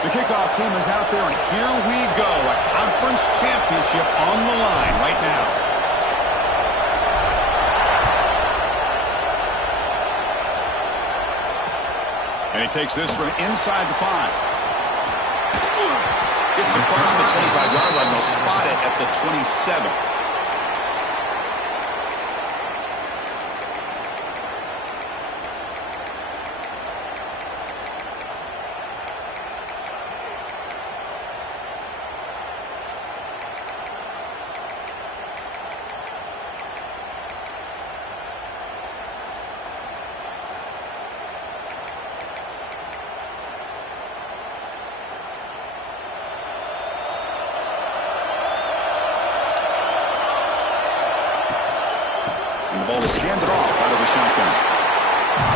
The kickoff team is out there, and here we go. A conference championship on the line right now. And he takes this from inside the 5. Gets across the 25-yard line. They'll spot it at the 27. And the ball is handed off out of the shotgun.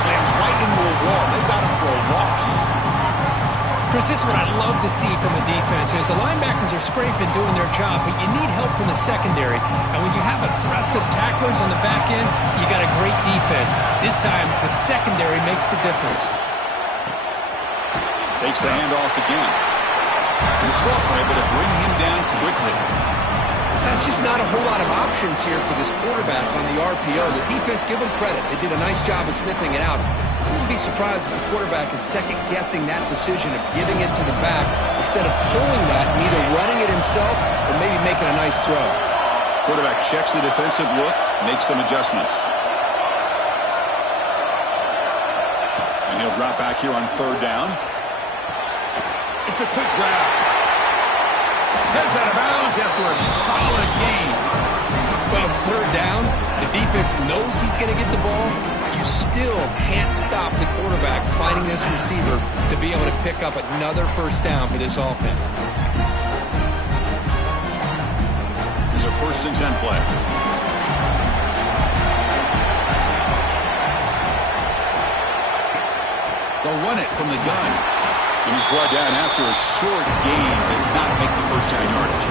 Slams right into a wall. They've got him for a loss. Chris, this is what I'd love to see from a defense is the linebackers are scraping, doing their job, but you need help from the secondary. And when you have aggressive tacklers on the back end, you got a great defense. This time, the secondary makes the difference. Takes the handoff again. The Salk were able to bring him down quickly. That's just not a whole lot of options here for this quarterback on the RPO. The defense, give them credit. They did a nice job of sniffing it out. I wouldn't be surprised if the quarterback is second-guessing that decision of giving it to the back instead of pulling that and either running it himself or maybe making a nice throw. Quarterback checks the defensive look, makes some adjustments. And he'll drop back here on 3rd down. It's a quick grab. Heads out of bounds after a solid gain. Well, it's 3rd down. The defense knows he's going to get the ball. You still can't stop the quarterback finding this receiver to be able to pick up another 1st down for this offense. Here's a 1st and 10 play. They'll run it from the gun. And he's brought down after a short gain. Does not make the 1st down yardage.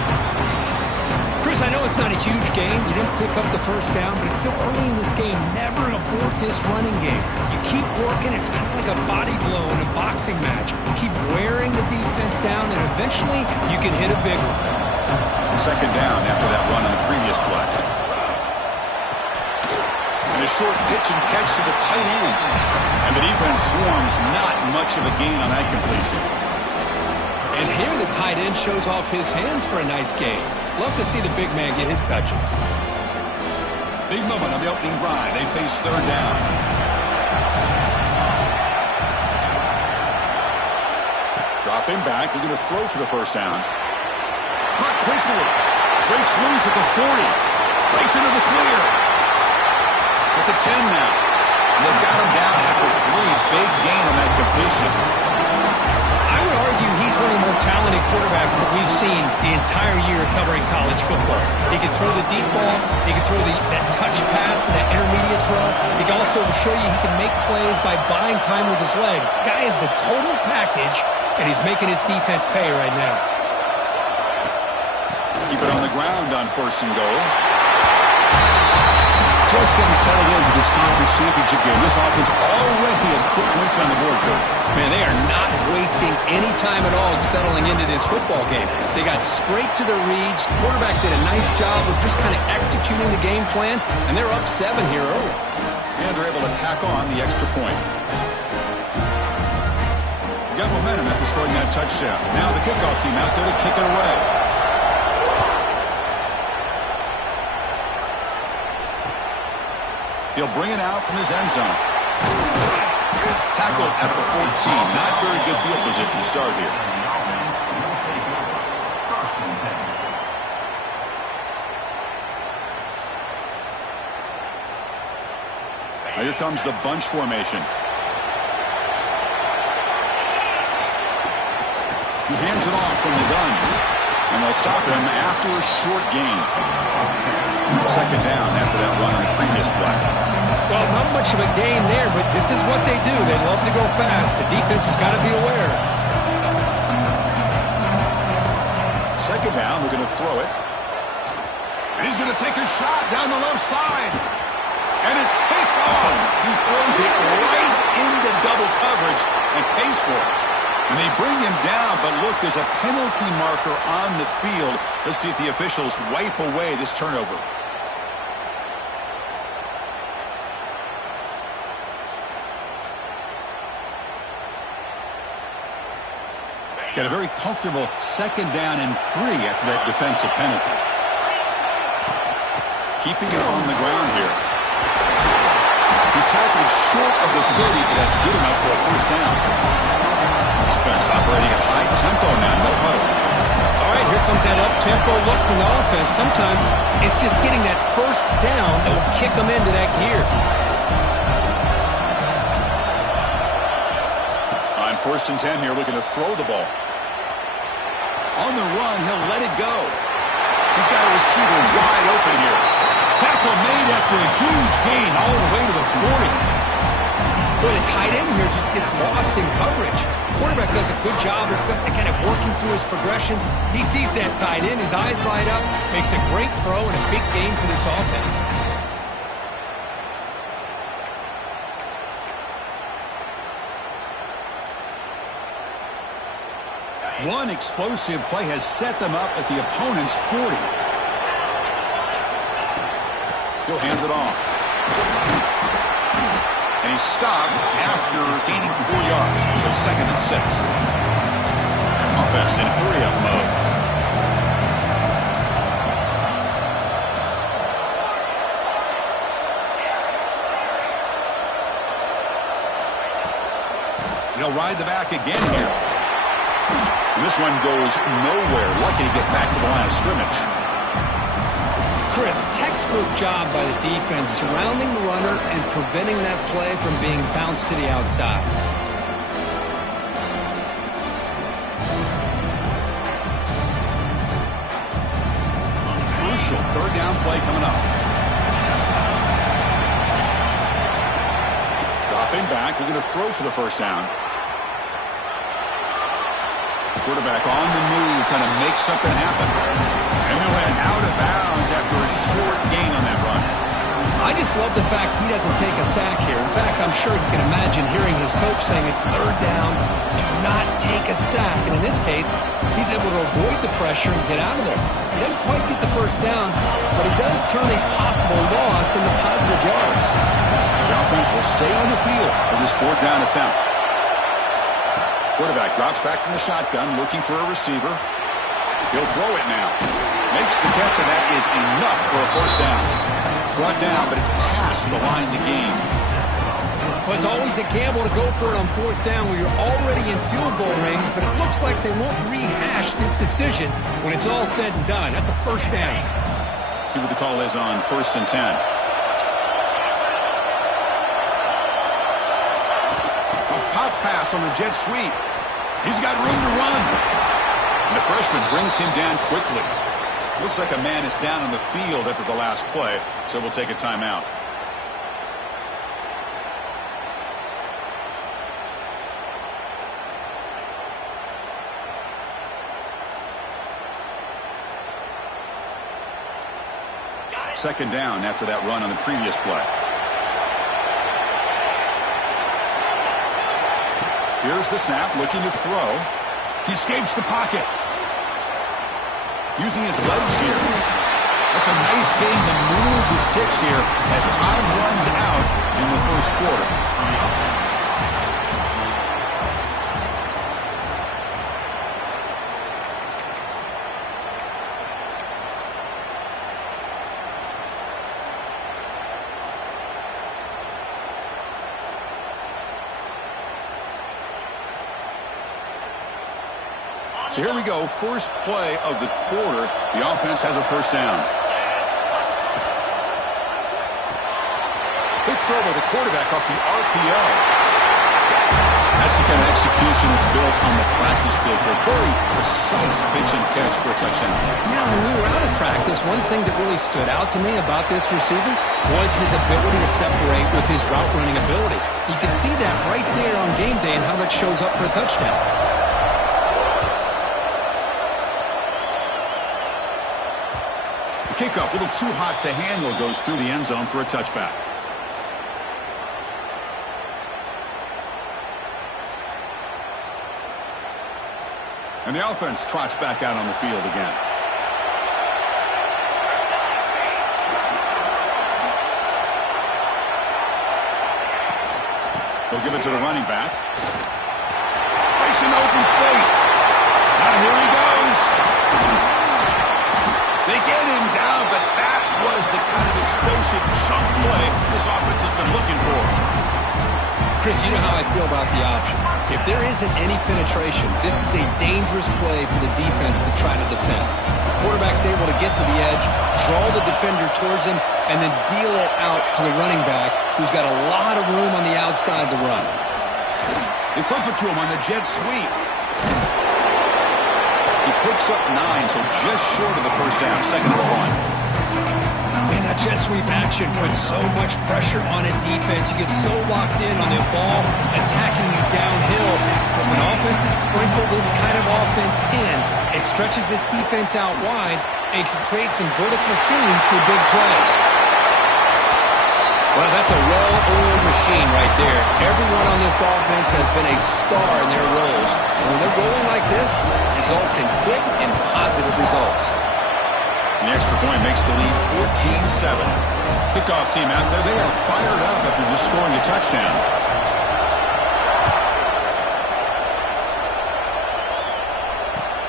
Chris, I know it's not a huge gain. You didn't pick up the 1st down, but it's still early in this game. Never abort this running game. You keep working. It's kind of like a body blow in a boxing match. Keep wearing the defense down, and eventually you can hit a big one. 2nd down after that run on the previous play. And a short pitch and catch to the tight end. And the defense swarms, not much of a gain on that completion. And here the tight end shows off his hands for a nice gain. Love to see the big man get his touches. Big moment on the opening drive. They face 3rd down. Dropping back. They're going to throw for the 1st down. Caught quickly. Breaks loose at the 40. Breaks into the clear. At the 10 now. And they've got him down after 3. Big gain on that completion. I would argue he's one of the more talented quarterbacks that we've seen the entire year covering college football. He can throw the deep ball. He can throw that touch pass and that intermediate throw. He can also show you he can make plays by buying time with his legs. Guy is the total package, and he's making his defense pay right now. Keep it on the ground on 1st and goal. Just getting settled into this conference championship game. This offense already has put points on the board, Bill. Man, they are not wasting any time at all settling into this football game. They got straight to their reads. Quarterback did a nice job of just kind of executing the game plan, and they're up 7 here early. And they're able to tack on the extra point. Got momentum after scoring that touchdown. Now the kickoff team out there to kick it away. He'll bring it out from his end zone. Tackled at the 14. Not very good field position to start here. Now here comes the bunch formation. He hands it off from the gun. And they'll stop him after a short gain. 2nd down after that run on the previous play. Well, not much of a gain there, but this is what they do. They love to go fast. The defense has got to be aware. 2nd down, we're going to throw it. And he's going to take a shot down the left side. And it's picked off. He throws it right into double coverage and pays for it. And they bring him down, but look, there's a penalty marker on the field. Let's see if the officials wipe away this turnover. Got a very comfortable 2nd down and 3 after that defensive penalty. Keeping it on the ground here. He's tackled short of the 30, but that's good enough for a first down. Offense operating at high tempo now, no huddle. All right, here comes that up-tempo look from the offense. Sometimes it's just getting that first down that will kick them into that gear. On 1st and 10 here, looking to throw the ball. On the run, he'll let it go. He's got a receiver wide open here. Tackle made after a huge gain all the way to the 40. Boy, the tight end here just gets lost in coverage. Quarterback does a good job of kind of working through his progressions. He sees that tight end, his eyes light up, makes a great throw and a big gain for this offense. One explosive play has set them up at the opponent's 40. He'll hand it off. And he's stopped after gaining 4 yards. So 2nd and 6. Offense in hurry-up mode. He'll ride the back again here. And this one goes nowhere. Lucky to get back to the line of scrimmage. Chris, textbook job by the defense surrounding the runner and preventing that play from being bounced to the outside. Crucial 3rd down play coming up. Dropping back, looking to throw for the first down. Quarterback on the move, trying to make something happen. And he'll head out of bounds after a short gain on that run. I just love the fact he doesn't take a sack here. In fact, I'm sure he can imagine hearing his coach saying it's 3rd down, do not take a sack. And in this case, he's able to avoid the pressure and get out of there. He doesn't quite get the first down, but he does turn a possible loss into positive yards. The offense will stay on the field for this 4th down attempt. Quarterback drops back from the shotgun, looking for a receiver. He'll throw it now. Makes the catch, and that is enough for a first down. Brought down, but it's past the line to gain. Well, it's always a gamble to go for it on 4th down where you're already in field goal range, but it looks like they won't rehash this decision when it's all said and done. That's a first down. See what the call is on 1st and 10. Pop pass on the jet sweep. He's got room to run. And the freshman brings him down quickly. Looks like a man is down on the field after the last play, so we'll take a timeout. Second down after that run on the previous play. Here's the snap, looking to throw. He escapes the pocket. Using his legs here. That's a nice game to move the sticks here as time runs out in the first quarter. So here we go, first play of the quarter. The offense has a first down. Quick throw by the quarterback off the RPO. That's the kind of execution that's built on the practice field. A very precise pitch and catch for a touchdown. Yeah, when we were out of practice, one thing that really stood out to me about this receiver was his ability to separate with his route running ability. You can see that right there on game day and how that shows up for a touchdown. The kickoff, a little too hot to handle, goes through the end zone for a touchback. And the offense trots back out on the field again. They'll give it to the running back. Breaks into open space. Now here he goes. They get him down, but that was the kind of explosive chunk play this offense has been looking for. Chris, you know how I feel about the option. If there isn't any penetration, this is a dangerous play for the defense to try to defend. The quarterback's able to get to the edge, draw the defender towards him, and then deal it out to the running back, who's got a lot of room on the outside to run. They flip it to him on the jet sweep. He picks up 9, so just short of the first down, second and 1. Man, that jet sweep action puts so much pressure on a defense. You get so locked in on the ball attacking you downhill. But when offenses sprinkle this kind of offense in, it stretches this defense out wide and can create some vertical seams for big plays. Well, that's a well-oiled machine right there. Everyone on this offense has been a star in their roles. And when they're rolling like this, it results in quick and positive results. The extra point makes the lead 14-7. Kickoff team out there, they are fired up after just scoring a touchdown.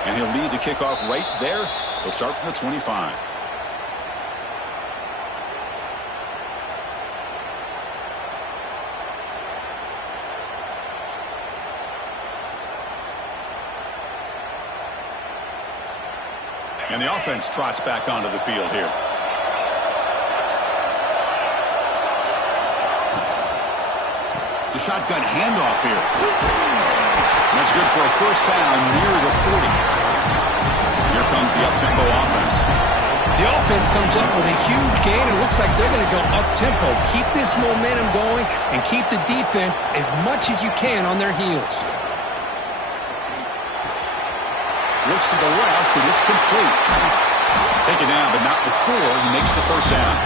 And he'll lead the kickoff right there. He'll start from the 25. And the offense trots back onto the field here. The shotgun handoff here. That's good for a first down near the 40. Here comes the up-tempo offense. The offense comes up with a huge gain. It looks like they're going to go up-tempo. Keep this momentum going and keep the defense as much as you can on their heels. Looks to the left, and it's complete. Taken down, but not before he makes the first down.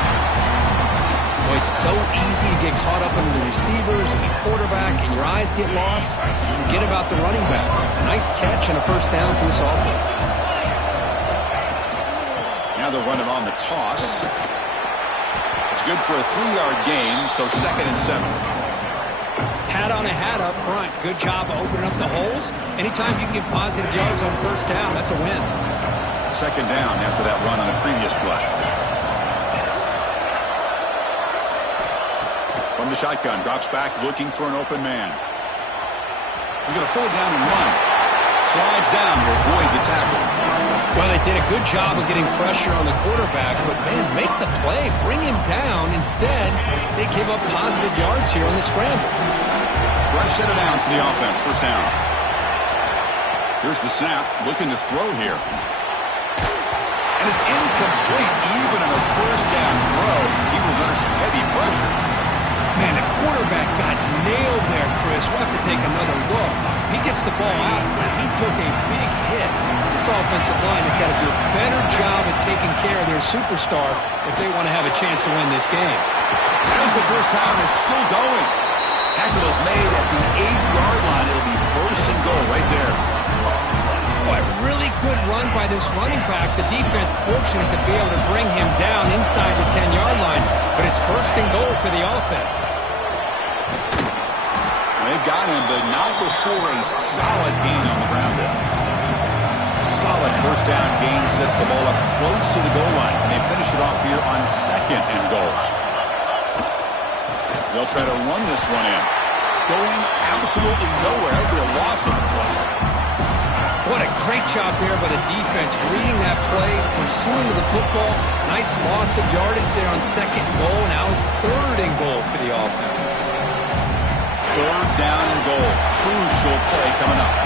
Boy, it's so easy to get caught up in the receivers and the quarterback, and your eyes get lost. Forget about the running back. A nice catch and a first down for this offense. Now they're running on the toss. It's good for a 3-yard gain, so second and 7. Hat on a hat up front. Good job opening up the holes. Anytime you can get positive yards on first down, that's a win. Second down after that run on the previous play. From the shotgun, drops back looking for an open man. He's going to pull it down and run. Slides down to avoid the tackle. Well, they did a good job of getting pressure on the quarterback, but, man, make the play. Bring him down. Instead, they give up positive yards here on the scramble. Fresh set of downs for the offense. First down. Here's the snap. Looking to throw here. And it's incomplete. Even on a first down throw, he was under some heavy pressure. Man, the quarterback got nailed there, Chris. We'll have to take another look. He gets the ball out, but he took a big hit. This offensive line has got to do a better job of taking care of their superstar if they want to have a chance to win this game. As the first down is still going. Tackle is made at the 8-yard line. It'll be first and goal right there. Boy, really good run by this running back. The defense fortunate to be able to bring him down inside the 10-yard line, but it's first and goal for the offense. They've got him, but not before a solid gain on the ground there. Solid first down gain sets the ball up close to the goal line, and they finish it off here on second and goal. They'll try to run this one in. Going absolutely nowhere. That'll be a loss of the play. What a great job there by the defense, reading that play, pursuing the football. Nice loss of yardage there on second and goal. Now it's third and goal for the offense. Third down and goal. Crucial play coming up.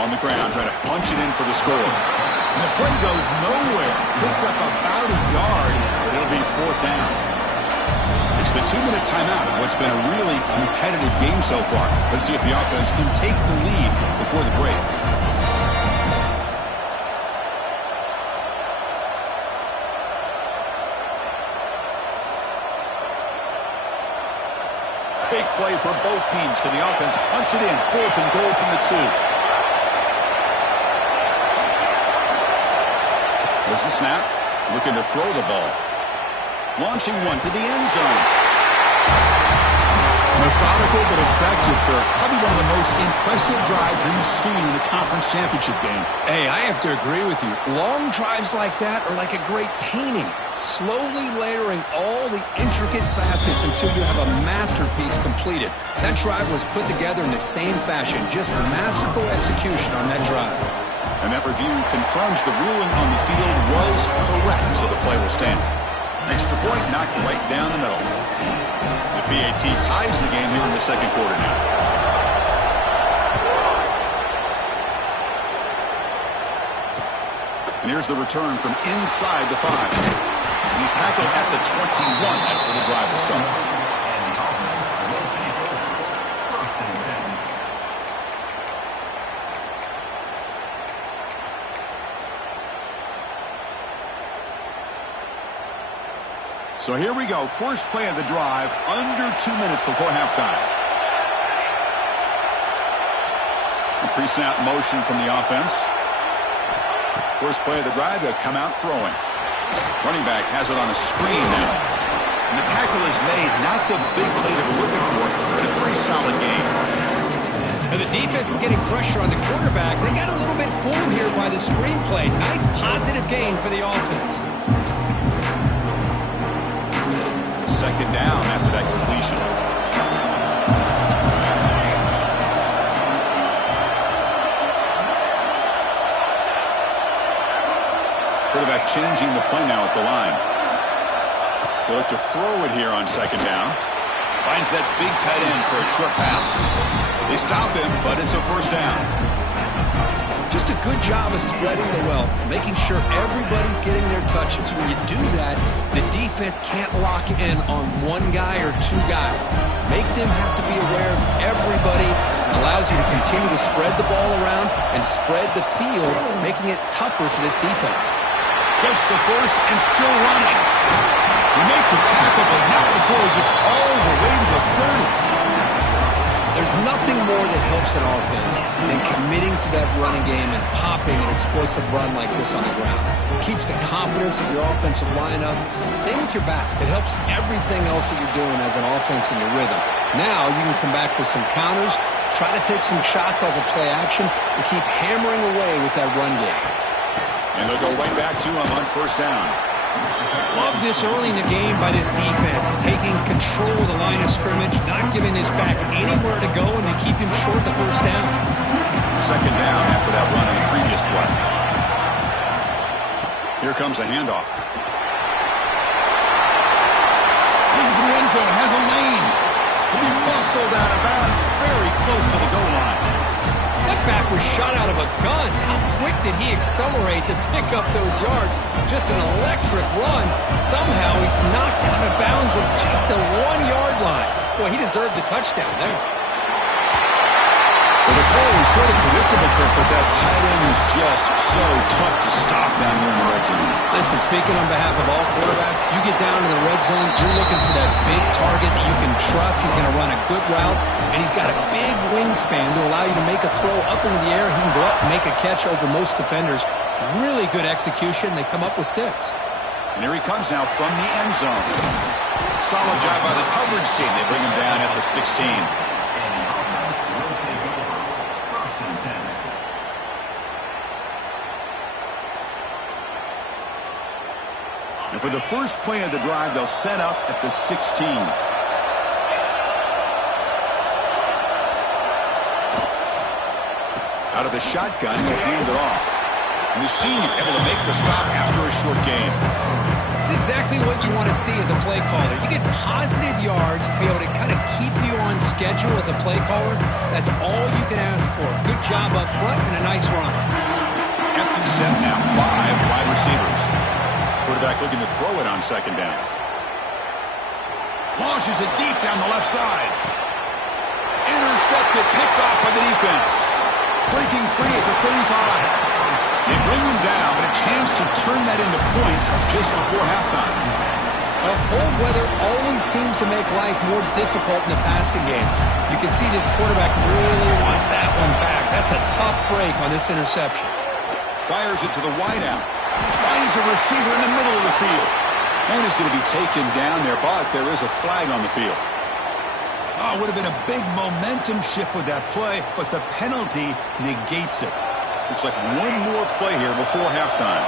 On the ground, trying to punch it in for the score. And the play goes nowhere. Picked up about a yard, but it'll be fourth down. It's the 2-minute timeout of what's been a really competitive game so far. Let's see if the offense can take the lead before the break. Big play for both teams. Can the offense punch it in? 4th and goal from the 2. There's the snap. Looking to throw the ball. Launching one to the end zone. Methodical but effective for probably one of the most impressive drives we've seen in the conference championship game. Hey, I have to agree with you. Long drives like that are like a great painting. Slowly layering all the intricate facets until you have a masterpiece completed. That drive was put together in the same fashion. Just masterful execution on that drive. And that review confirms the ruling on the field was correct, so the play will stand. Extra point knocked right down the middle. The PAT ties the game here in the second quarter now. And here's the return from inside the 5. And he's tackled at the 21. That's where the drive will start. So here we go. First play of the drive, under 2 minutes before halftime. Pre-snap motion from the offense. First play of the drive, they'll come out throwing. Running back has it on a screen now. And the tackle is made. Not the big play that we're looking for, but a pretty solid game. And the defense is getting pressure on the quarterback. They got a little bit fooled here by the screen play. Nice positive gain for the offense. Second down after that completion. Quarterback changing the play now at the line. They look to throw it here on second down. Finds that big tight end for a short pass. They stop him, but it's a first down. Just a good job of spreading the wealth, making sure everybody's getting their touches. When you do that, the defense can't lock in on one guy or two guys. Make them have to be aware of everybody. Allows you to continue to spread the ball around and spread the field, making it tougher for this defense. Gets the first and still running. We make the tackle, but not before he gets all the way to the 30. There's nothing more that helps an offense than committing to that running game and popping an explosive run like this on the ground. It keeps the confidence of your offensive line up. Same with your back. It helps everything else that you're doing as an offense in your rhythm. Now you can come back with some counters, try to take some shots off of play action, and keep hammering away with that run game. And they'll go right back to him on first down. Love this early in the game by this defense, taking control of the line of scrimmage, not giving this back anywhere to go, and they keep him short the first down. Second down after that run in the previous play. Here comes a handoff. Looking for the end zone, has a lane. He'll be muscled out of bounds, very close to the goal line. That back was shot out of a gun. How quick did he accelerate to pick up those yards? Just an electric run. Somehow he's knocked out of bounds at just the 1-yard line. Boy, he deserved a touchdown there. Well, the call was sort of predictable, Kirk, but that tight end is just so tough to stop down here in the red zone. Listen, speaking on behalf of all quarterbacks, you get down in the red zone, you're looking for that big target that you can trust. He's going to run a good route, and he's got a big wingspan to allow you to make a throw up into the air. He can go up and make a catch over most defenders. Really good execution. They come up with 6. And here he comes now from the end zone. Solid job by the coverage team. They bring him down at the 16. And for the first play of the drive, they'll set up at the 16. Out of the shotgun, he'll hand it off. And the senior able to make the stop after a short gain. It's exactly what you want to see as a play caller. You get positive yards to be able to kind of keep you on schedule as a play caller. That's all you can ask for. Good job up front and a nice run. Empty set now, 5 wide receivers. Quarterback looking to throw it on second down. Launches it deep down the left side. Intercepted, picked off by the defense. Breaking free at the 35. They bring him down, but a chance to turn that into points just before halftime. Well, cold weather always seems to make life more difficult in the passing game. You can see this quarterback really wants that one back. That's a tough break on this interception. Fires it to the wideout. Finds a receiver in the middle of the field. And is going to be taken down there, but there is a flag on the field. Oh, it would have been a big momentum shift with that play, but the penalty negates it. Looks like one more play here before halftime.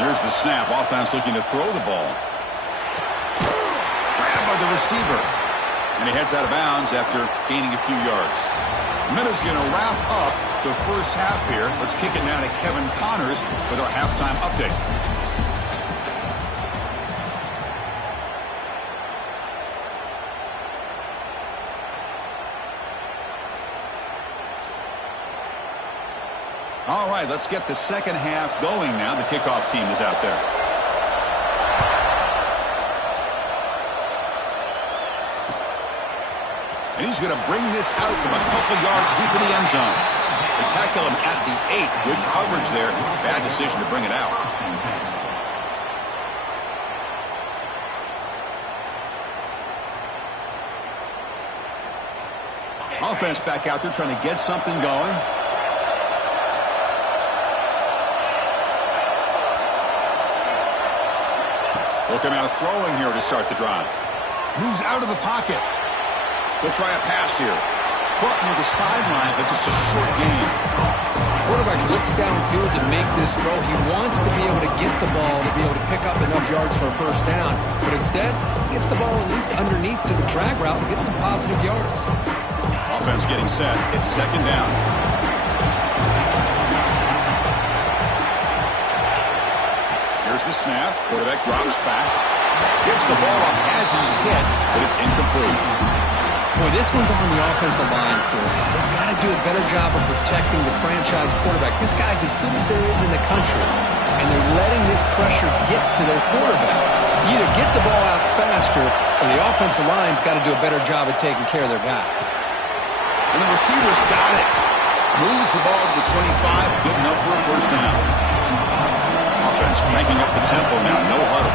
Here's the snap. Offense looking to throw the ball. Grabbed by the receiver. And he heads out of bounds after gaining a few yards. Minute's going to wrap up the first half here. Let's kick it now to Kevin Connors with our halftime update. All right, let's get the second half going now. The kickoff team is out there. And he's going to bring this out from a couple yards deep in the end zone. They tackle him at the 8. Good coverage there. Bad decision to bring it out. Offense back out there trying to get something going. Looking out throwing here to start the drive. Moves out of the pocket. He'll try a pass here. Caught near the sideline, but just a short gain. Quarterback looks downfield to make this throw. He wants to be able to get the ball to be able to pick up enough yards for a first down. But instead, he gets the ball at least underneath to the drag route and gets some positive yards. Offense getting set. It's second down. Here's the snap. Quarterback drops back. Gets the ball up as he's hit, but it's incomplete. Boy, this one's on the offensive line, Chris. They've got to do a better job of protecting the franchise quarterback. This guy's as good as there is in the country, and they're letting this pressure get to their quarterback. You either get the ball out faster, or the offensive line's got to do a better job of taking care of their guy. And the receiver's got it. Moves the ball to the 25. Good enough for a first down. Offense cranking up the tempo now. No huddle.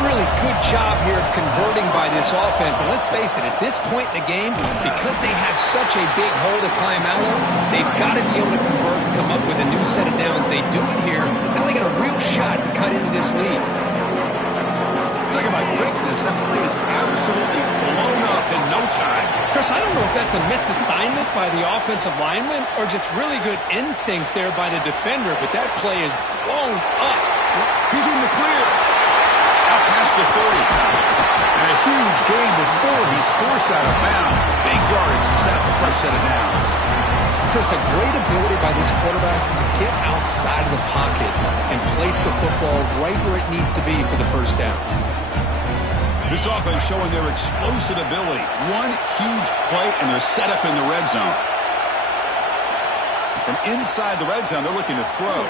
Really good job here of converting by this offense. And let's face it, at this point in the game, because they have such a big hole to climb out of, they've got to be able to convert and come up with a new set of downs. They do it here. Now they got a real shot to cut into this lead. Talk about quickness. That play is absolutely blown up in no time. Chris, I don't know if that's a misassignment by the offensive lineman or just really good instincts there by the defender, but that play is blown up. He's in the clear. Out past the 30. And a huge gain before he's forced out of bounds. Big yardage to set up a fresh set of downs. Chris, a great ability by this quarterback to get outside of the pocket and place the football right where it needs to be for the first down. This offense showing their explosive ability. One huge play, and they're set up in the red zone. From inside the red zone, they're looking to throw.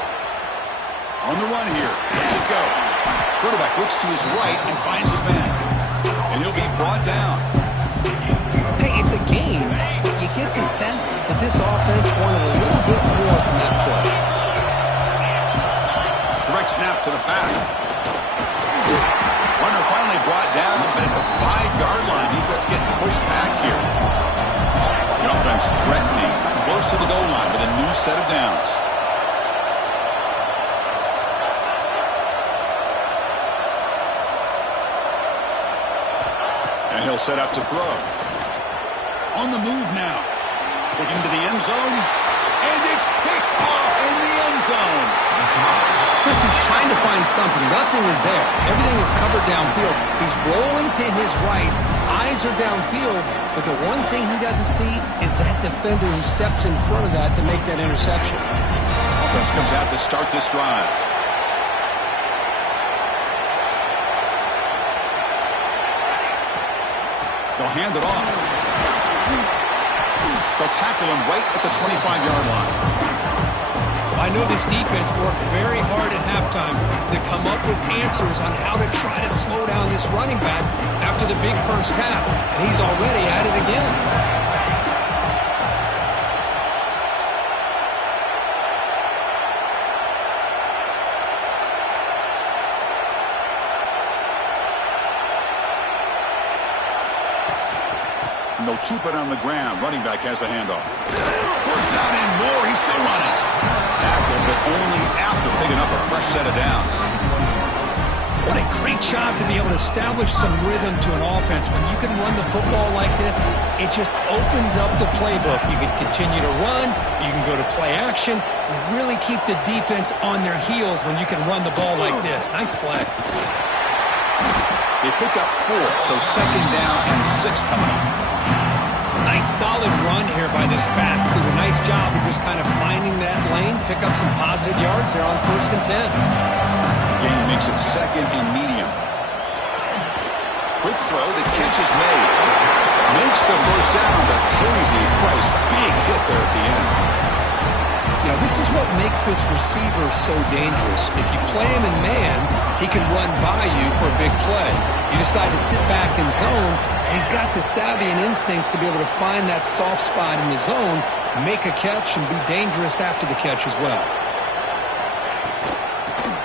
On the run here. Let's it go. Quarterback looks to his right and finds his man. And he'll be brought down. Hey, it's a game, but you get the sense that this offense wanted a little bit more from that play. Direct snap to the back. Runner finally brought down, but at the 5-yard line, defense getting pushed back here. The offense threatening, close to the goal line with a new set of downs. And he'll set up to throw. On the move now. Looking to the end zone. And it's picked off in the end zone. Chris is trying to find something. Nothing is there. Everything is covered downfield. He's rolling to his right. Eyes are downfield. But the one thing he doesn't see is that defender who steps in front of that to make that interception. Offense comes out to start this drive. They'll hand it off. They'll tackle him right at the 25-yard line. I know this defense worked very hard at halftime to come up with answers on how to try to slow down this running back after the big first half. And he's already at it again. And they'll keep it on the ground. Running back has the handoff. First down and more. He's still running. Tackled, but only after picking up a fresh set of downs. What a great job to be able to establish some rhythm to an offense. When you can run the football like this, it just opens up the playbook. You can continue to run. You can go to play action. You really keep the defense on their heels when you can run the ball like this. Nice play. They pick up 4, so second down and 6 coming up. Nice solid run here by this back. Did a nice job of just kind of finding that lane, pick up some positive yards there on 1st and 10. Gain makes it second and medium. Quick throw, the catch is made. Makes the first down, but crazy price. Big hit there at the end. You know, this is what makes this receiver so dangerous. If you play him in man, he can run by you for a big play. You decide to sit back in zone, and he's got the savvy and instincts to be able to find that soft spot in the zone, make a catch, and be dangerous after the catch as well.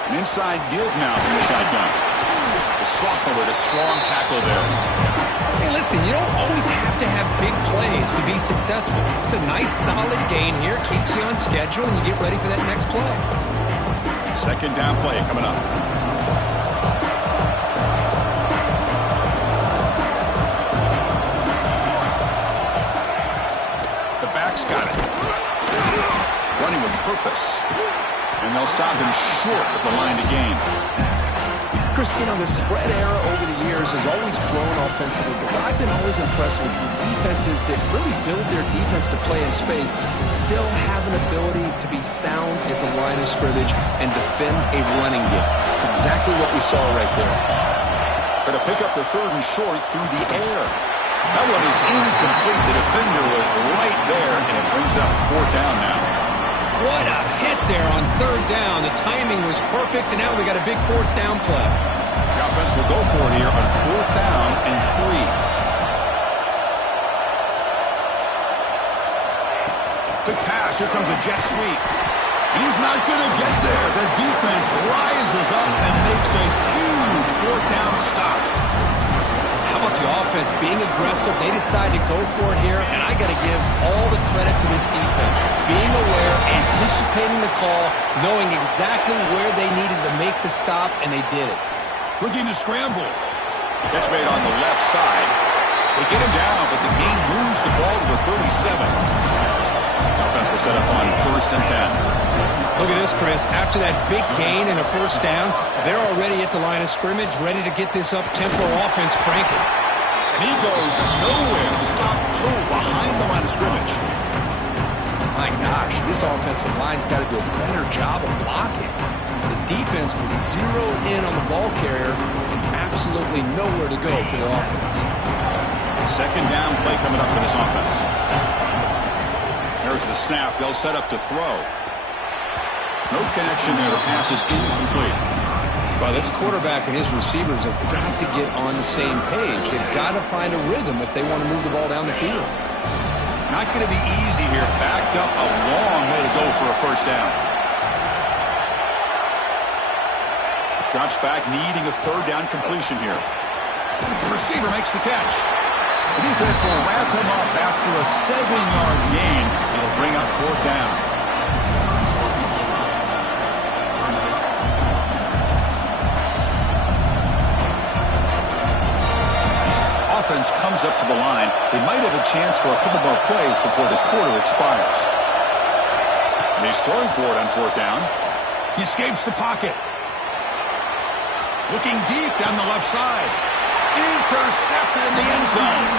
An inside give now from the shotgun. The sophomore with a strong tackle there. Hey, listen, you don't always have to have big plays to be successful. It's a nice, solid gain here. Keeps you on schedule, and you get ready for that next play. Second down play coming up. The back's got it. Running with purpose. And they'll stop him short of the line to gain. Chris, you know, the spread era over the years has always grown offensively, but what I've been always impressed with defenses that really build their defense to play in space still have an ability to be sound at the line of scrimmage and defend a running game. It's exactly what we saw right there. Going to pick up the 3rd and short through the air. That one is incomplete. The defender was right there, and it brings up 4th down now. What a hit there on 3rd down. The timing was perfect, and now we got a big 4th down play. The offense will go for it here on 4th down and 3. Quick pass. Here comes a jet sweep. He's not going to get there. The defense rises up and makes a huge 4th down stop. How about the offense being aggressive? They decide to go for it here, and I got to give all the credit to this defense. Being aware, anticipating the call, knowing exactly where they needed to make the stop, and they did it. Looking to scramble. Catch made on the left side. They get him down, but the game moves the ball to the 37. Offense will set up on 1st and 10. Look at this, Chris. After that big gain and a 1st down, they're already at the line of scrimmage, ready to get this up-tempo offense cranking. And he goes nowhere. Stop pull behind the line of scrimmage. My gosh, this offensive line's got to do a better job of blocking. The defense was zeroed in on the ball carrier and absolutely nowhere to go for the offense. Second down play coming up for this offense. There's the snap. They'll set up to throw. No connection there. The pass is incomplete. Well, this quarterback and his receivers have got to get on the same page. They've got to find a rhythm if they want to move the ball down the field. Not going to be easy here. Backed up a long way to go for a 1st down. Drops back, needing a 3rd down completion here. The receiver makes the catch. The defense will wrap him up after a 7-yard gain. It'll bring up 4th down. Offense comes up to the line. They might have a chance for a couple more plays before the quarter expires. And he's throwing for it on 4th down. He escapes the pocket. Looking deep down the left side. Intercepted in the end zone.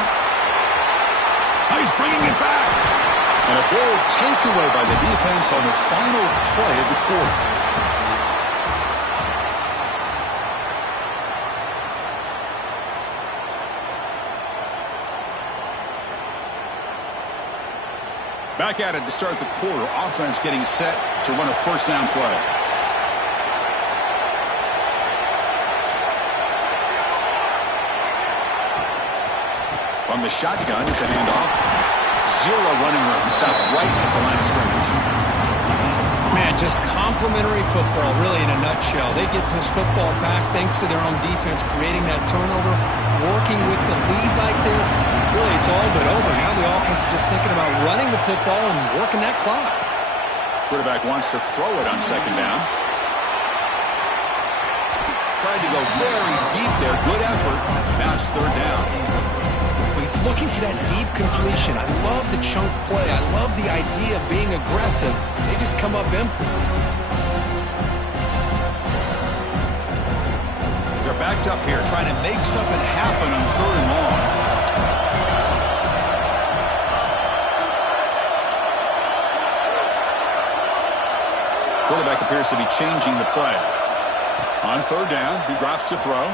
He's bringing it back. And a big takeaway by the defense on the final play of the quarter. Back at it to start the quarter. Offense getting set to run a 1st down play. From the shotgun, it's a handoff. Zero running room. Stop right at the line of scrimmage. Man, just complimentary football, really, in a nutshell. They get this football back thanks to their own defense, creating that turnover, working with the lead like this. Really, it's all but over. Now the offense is just thinking about running the football and working that clock. Quarterback wants to throw it on second down. Tried to go very deep there. Good effort. Now it's third down. He's looking for that deep completion. I love the chunk play. I love the idea of being aggressive. They just come up empty. They're backed up here trying to make something happen on third and long. Quarterback appears to be changing the play. On third down, he drops to throw.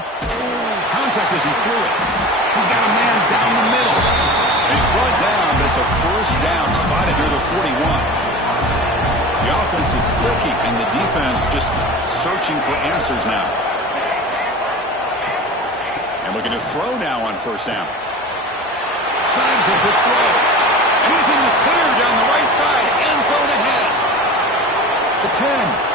Contact as he threw it. He's got a man down the middle. And he's brought down, but it's a first down spotted near the 41. The offense is clicking, and the defense just searching for answers now. And looking to throw now on first down. Snags a good throw. And he's in the clear down the right side. End zone ahead. The 10.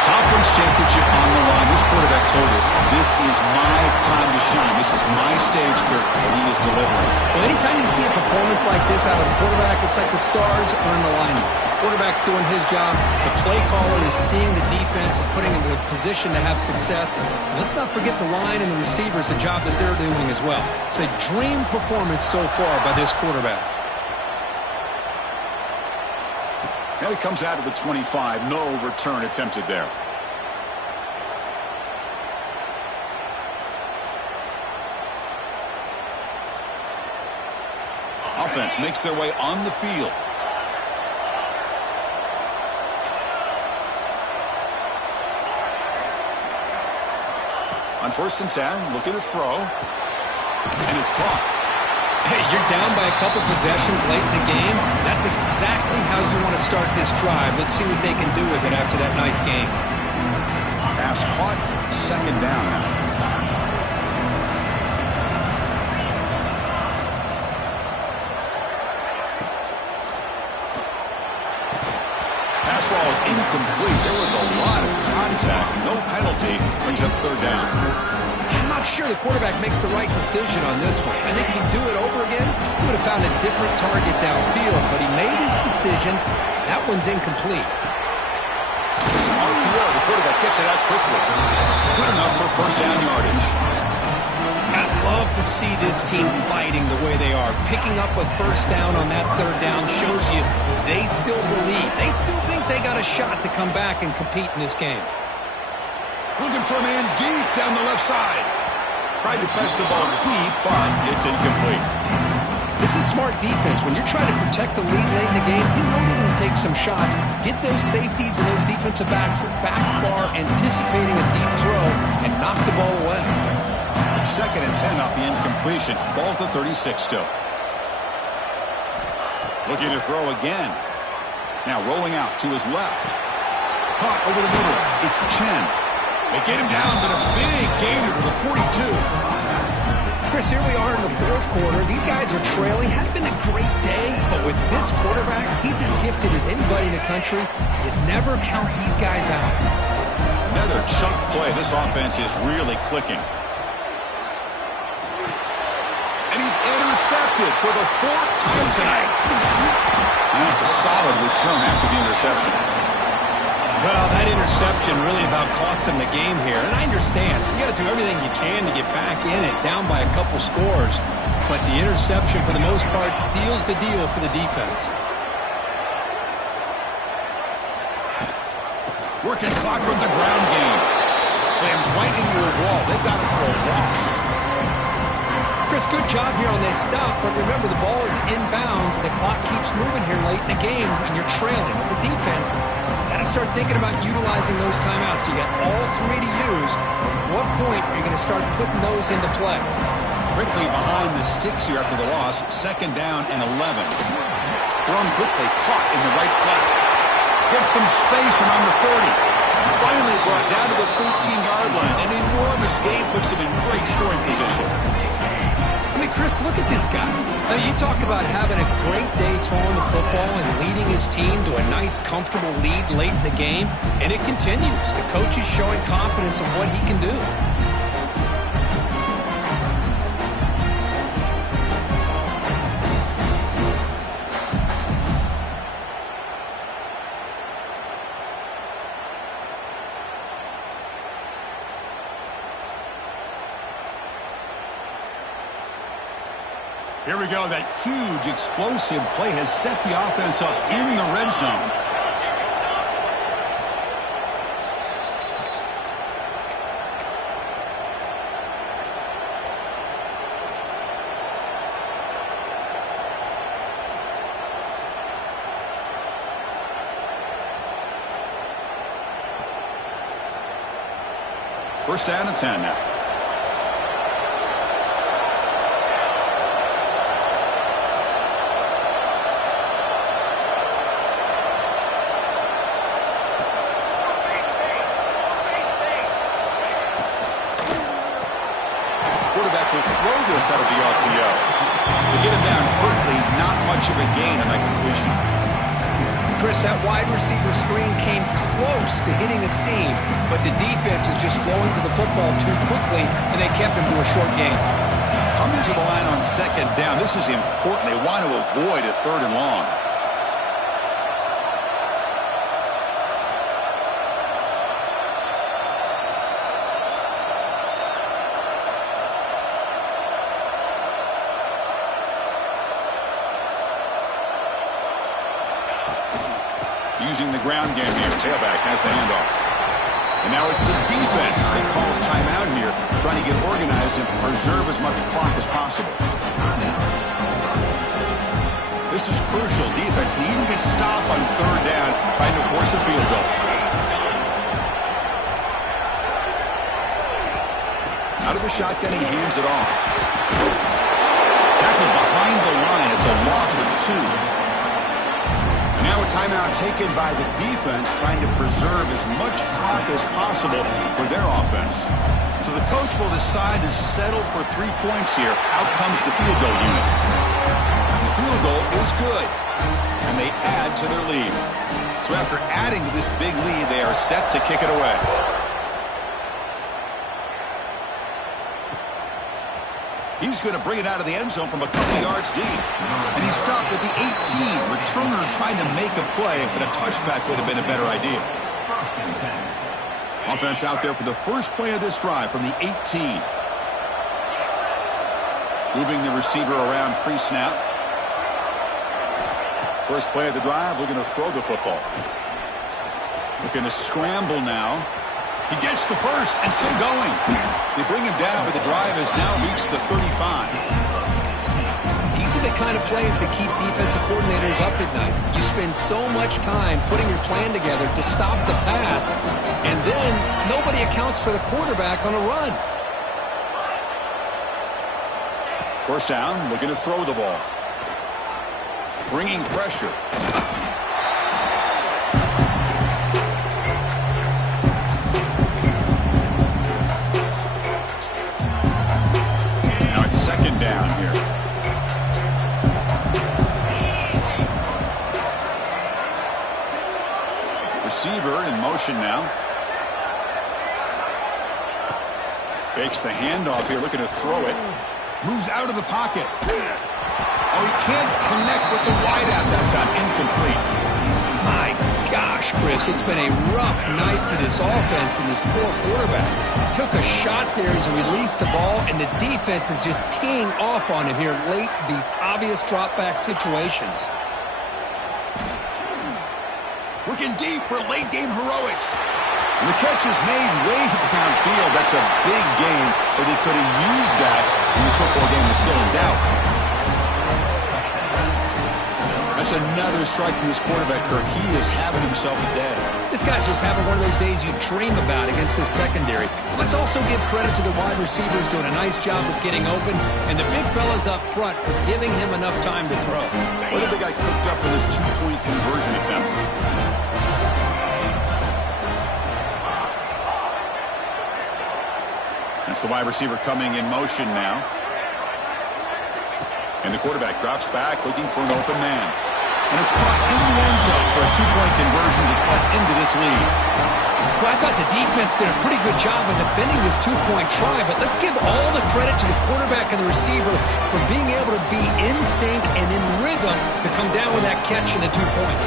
Conference championship on the line. This quarterback told us, this is my time to shine. This is my stage, Kirk, and he is delivering. Well, anytime you see a performance like this out of a quarterback, it's like the stars are in alignment. The quarterback's doing his job. The play caller is seeing the defense and putting them in a position to have success. And let's not forget the line and the receivers, the job that they're doing as well. It's a dream performance so far by this quarterback. Now he comes out of the 25. No return attempted there. Offense makes their way on the field. On first and 10, looking to throw. And it's caught. Hey, you're down by a couple possessions late in the game. That's exactly how you want to start this drive. Let's see what they can do with it after that nice game. Pass caught. Second down now. Pass ball is incomplete. There was a lot of contact. No penalty. Brings up third down. I'm not sure the quarterback makes the right decision on this one. I think if he'd do it over again, he would have found a different target downfield. But he made his decision. That one's incomplete. It's an RPO. The quarterback gets it out quickly. Good enough for first down yardage. I'd love to see this team fighting the way they are. Picking up a first down on that third down shows you they still believe. They still think they got a shot to come back and compete in this game. Looking for a man deep down the left side. Tried to press the ball deep, but it's incomplete. This is smart defense. When you're trying to protect the lead late in the game, you know they're going to take some shots. Get those safeties and those defensive backs back far, anticipating a deep throw, and knock the ball away. Second and 10 off the incompletion. Ball to 36 still. Looking to throw again. Now rolling out to his left. Caught over the middle. It's Chen. They get him down, but a big gainer to the 42. Chris, here we are in the fourth quarter. These guys are trailing. Hadn't been a great day, but with this quarterback, he's as gifted as anybody in the country. You never count these guys out. Another chunk play. This offense is really clicking. And he's intercepted for the fourth time tonight. And that's a solid return after the interception. Well, that interception really about cost him the game here. And I understand. You got to do everything you can to get back in it, down by a couple scores. But the interception, for the most part, seals the deal for the defense. Working clock from the ground game. Slams right into a wall. They've got him for a loss. Chris, good job here on this stop, but remember the ball is inbounds and the clock keeps moving here late in the game and you're trailing. As a defense, you got to start thinking about utilizing those timeouts. You got all three to use. At what point are you going to start putting those into play? Quickly behind the sticks here after the loss. Second down and 11. Thrown quickly, caught in the right flat. Gets some space around the 30. Finally brought down to the 13-yard line. An enormous gain puts him in great scoring position. I mean, Chris, Chris, look at this guy. Now, you talk about having a great day throwing the football and leading his team to a nice, comfortable lead late in the game, and it continues. The coach is showing confidence of what he can do. Here we go. That huge, explosive play has set the offense up in the red zone. First down and 10 now. Out of the RPO. To get him down quickly, not much of a gain on that completion. Chris, that wide receiver screen came close to hitting a seam, but the defense is just flowing to the football too quickly, and they kept him to a short gain. Coming to the line on second down, this is important. They want to avoid a third and long. Using the ground game here. Tailback has the handoff. And now it's the defense that calls timeout here, trying to get organized and preserve as much clock as possible. This is crucial. Defense needing a stop on third down, trying to force a field goal. Out of the shotgun, he hands it off. Tackled behind the line. It's a loss of 2. Now a timeout taken by the defense, trying to preserve as much clock as possible for their offense. So the coach will decide to settle for 3 points here. Out comes the field goal unit. The field goal is good, and they add to their lead. So after adding to this big lead, they are set to kick it away. He's going to bring it out of the end zone from a couple yards deep. And he stopped at the 18. Returner trying to make a play, but a touchback would have been a better idea. Offense out there for the first play of this drive from the 18. Moving the receiver around pre-snap. First play of the drive, looking to throw the football. Looking to scramble now. He gets the first and still going. They bring him down, but the drive has now reached the 35. These are the kind of plays that keep defensive coordinators up at night. You spend so much time putting your plan together to stop the pass, and then nobody accounts for the quarterback on a run. First down, looking to throw the ball. Bringing pressure. Second down here. Receiver in motion now. Fakes the handoff here, looking to throw it. Moves out of the pocket. Oh, he can't connect with the wideout that time. Incomplete. My gosh, Chris, it's been a rough night for this offense and this poor quarterback. Took a shot there as he released the ball, and the defense is just teeing off on him here late, these obvious drop-back situations. Looking deep for late-game heroics. And the catch is made way downfield. That's a big gain, but they could have used that when this football game was still in doubt. That's another strike from this quarterback, Kirk. He is having himself a day. This guy's just having one of those days you dream about against this secondary. Let's also give credit to the wide receivers doing a nice job of getting open, and the big fellas up front for giving him enough time to throw. What a big guy cooked up for this two-point conversion attempt. That's the wide receiver coming in motion now. And the quarterback drops back looking for an open man. And it's caught in the end zone for a two-point conversion to cut into this lead. Well, I thought the defense did a pretty good job of defending this two-point try, but let's give all the credit to the quarterback and the receiver for being able to be in sync and in rhythm to come down with that catch and the 2 points.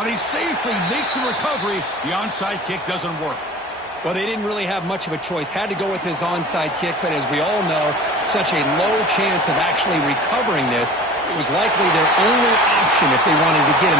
Now they safely make the recovery. The onside kick doesn't work. Well, they didn't really have much of a choice. Had to go with his onside kick, but as we all know, such a low chance of actually recovering this. It was likely their only option if they wanted to get him